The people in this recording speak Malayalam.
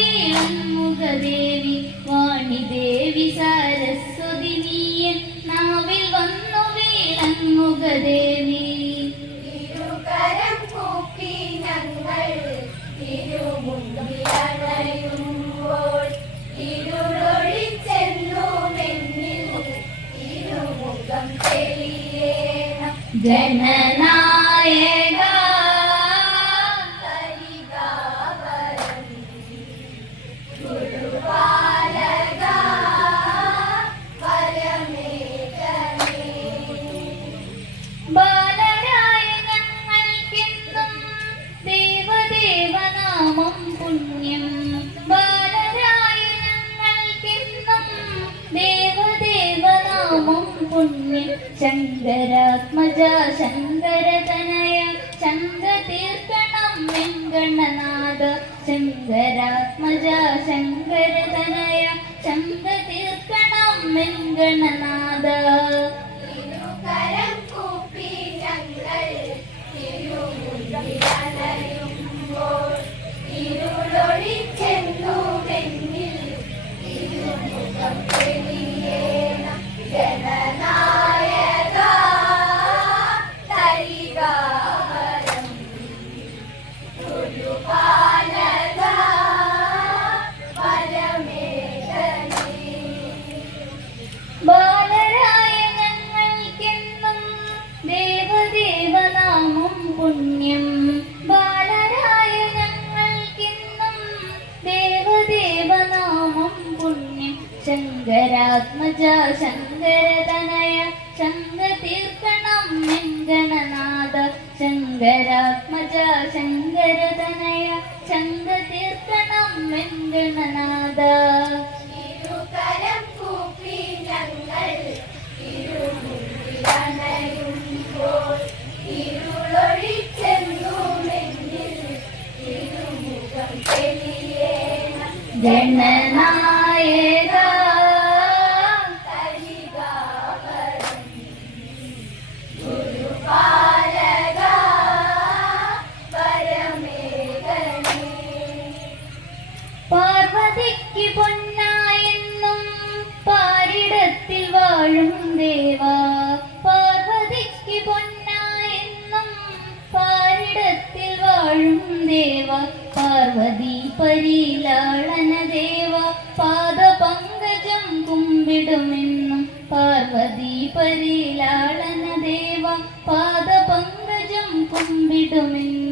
വാഗ്മി വാണിദേവി സരസ്വതി നീയൻ നാവിൽ വന്നു വീളങ്ങുക ദേവി ഇരുകരം കൂപ്പി ഞങ്ങൾ ഇരുമുഖം തെളിയേണം. ജനനായക പുണ്യം ശങ്കരാത്മജ ശങ്കരതനയ ശങ്ക തീർക്കണം വെങ്കണനാഥ. ശങ്കരാത്മജ ശങ്കരതനയ ശങ്ക തീർക്കണം വെങ്കണനാഥ ഇരുകരം കൂപ്പി ഞങ്ങൾ തെളിയേണം പുണ്യം. ബാലരായ ഞങ്ങൾക്കിന്നും ദേവദേവനാമം പുണ്യം. ശങ്കരാത്മജ ശങ്കരതനയ ശങ്കതീർക്കണം തീർക്കണം വെങ്കണനാഥ ശങ്കരാത്മജ ശങ്കരതനയ ശങ്ക തീർക്കണം ജനനായക പാർവതിക്ക് പൊന്നായെന്നും പാരിടത്തിൽ വാഴും ദേവ. പാർവതിക്ക് പൊന്നായെന്നും പാരിടത്തിൽ വാഴും ദേവ. പാർവതി പരിലാളന ദേവ പാദപങ്കജം കുമ്പിടുമെന്നും പാർവതി പരിലാളന ദേവ പാദപങ്കജം കുമ്പിടുമെന്നും